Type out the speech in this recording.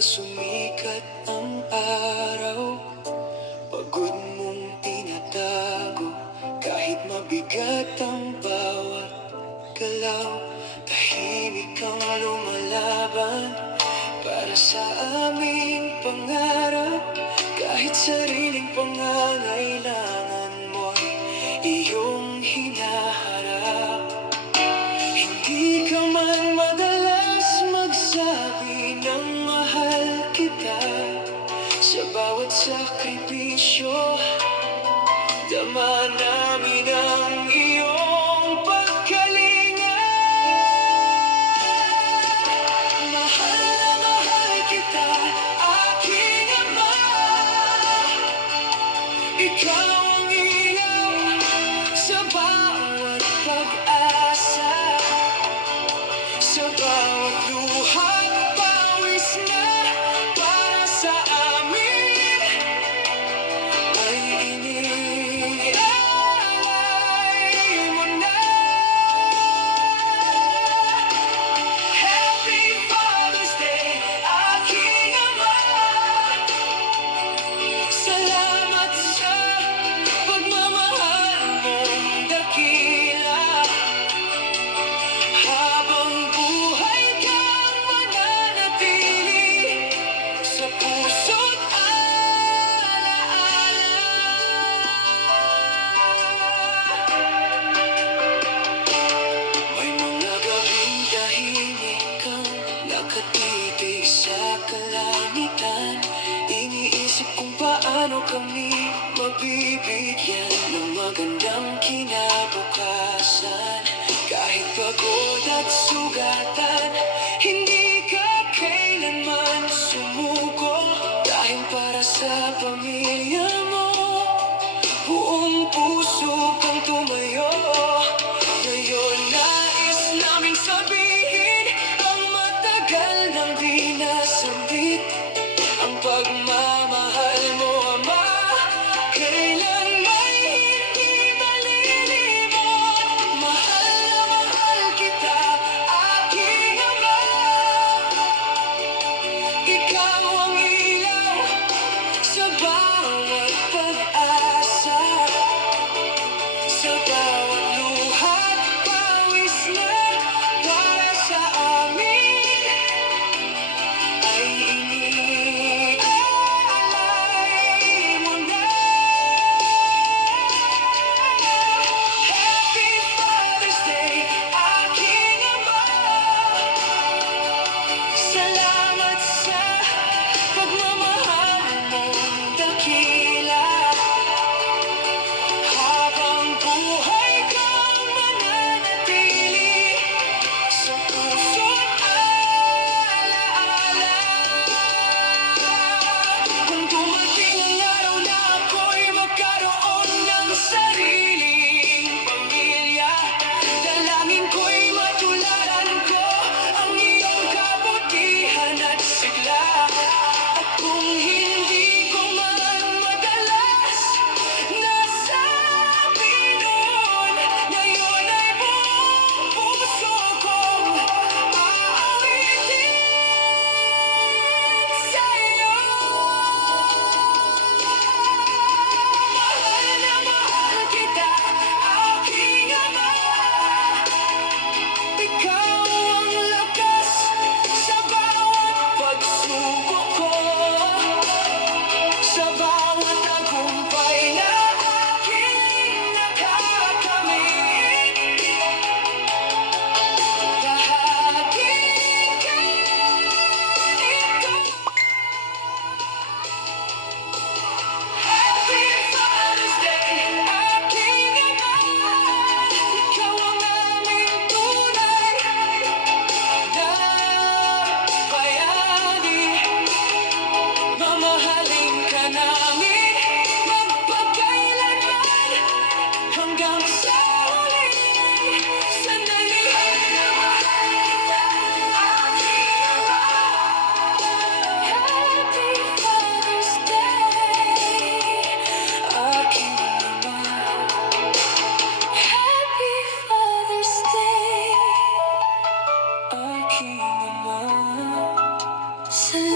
sumikat ang araw, pagod mong tinatago. Kahit mabigat ang bawat galaw, tahimik kang lumalaban para sa aming pangarap. Kahit sariling pangangailangan mo'y iyong hinaharap. Hindi ka man madalas magsabi ng mahal kita. Sa bawat sakripisyo, dama namin ang iyong pagkalinga. Mahal na mahal kita, aking ama. Ikaw ang ilaw sa bawat pag-asa, sa bawat luha't pawis na para sa amin ay iniaalay mo na. Happy Father's Day, aking ama. Salamat sa pagmamahal mong dakila. Habang buhay kang mananatili sa puso't alaala. May mga gabing tahimik kang nakatitig sa kalangitan. Iniisip kung paano kami mabibigyan ng magandang kinabukasan. Kahit pagod at sugatan, hindi ka kailanman sumuko. Dahil para sa pamilya mo, buong puso kang tumayo. Ngayon nais naming sabihin ang matagal nang di nasambit. Ang pagmamahal mo, Ama, kailan may hindi malilimot. Mahal na mahal kita, aking ama. Ikaw ang ilaw sa bawat pag-asa, sa bawat luha't pawis na para sa amin ay iniaalay mo na. Happy Father's Day, aking ama. Salamat sa pagmamahal mong dakila. Habang buhay kang mananatili sa puso't alaala. Kung dumating ang araw na ako'y magkaroon ng sariling pamilya, dalangin ko'y matularan ko ang iyong kabutihan at sigla. At kung hindi ko man madalas nasabi noon, ngayon ay buong puso kong aawitin sa'yo. Mahal na mahal kita, aking ama. Ikaw ang lakas sa bawat pagsubok ko, sa bawat tagumpay na aking nakakamit. Bahagi ka ito. Happy Father's Day, aking ama. Ikaw ang aming tunay na bayani. Mamahalin ka namin magpakailanman hanggang sa huli. Sandalihan na mahal kita, aking ama. Happy Father's Day, aking ama. Happy Father's Day, aking ama. Salamat